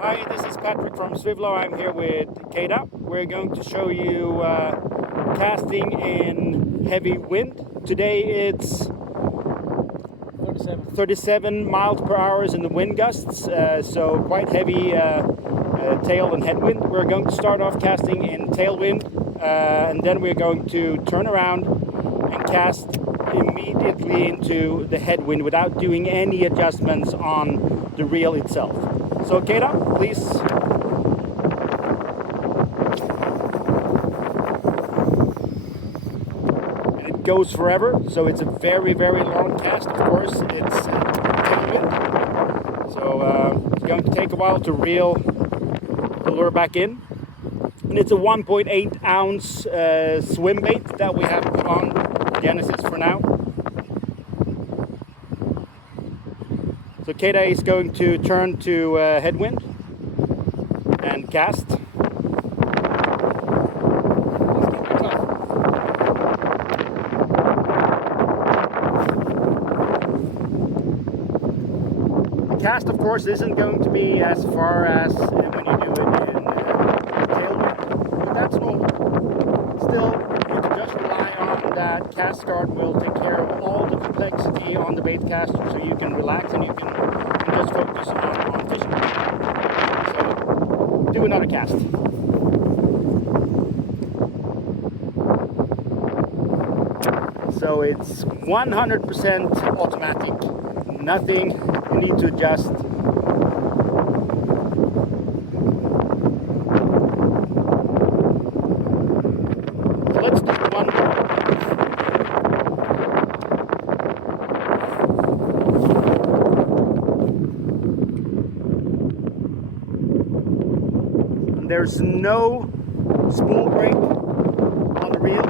Hi, this is Patrick from Svivlo. I'm here with Kada. We're going to show you casting in heavy wind. Today it's 37 miles per hour in the wind gusts, so quite heavy tail and headwind. We're going to start off casting in tailwind, and then we're going to turn around and cast immediately into the headwind without doing any adjustments on the reel itself. So Kada, please. And it goes forever, so it's a very, very long cast. Of course, it's tailwind. So it's going to take a while to reel the lure back in. And it's a 1.8 ounce swim bait that we have put on Genesis for now. So Kada is going to turn to headwind and cast. The cast, of course, isn't going to be as far as when you do it in tailwind, but that's normal. Still, you can just rely on that CastGuard will take care of all the complexity on the baitcaster, so you can relax and you can just focus on fishing. So, do another cast. So it's 100% automatic, nothing you need to adjust. So let's do one more. There's no spool break on the reel.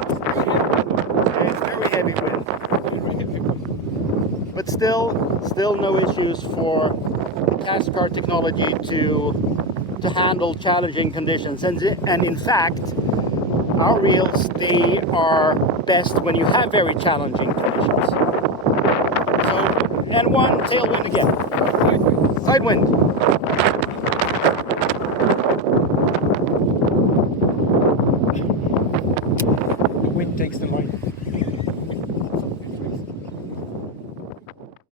It's very heavy wind. But still no issues for the CastGuard technology to handle challenging conditions. And in fact, our reels, they are best when you have very challenging conditions. So, and one tailwind again. Side wind.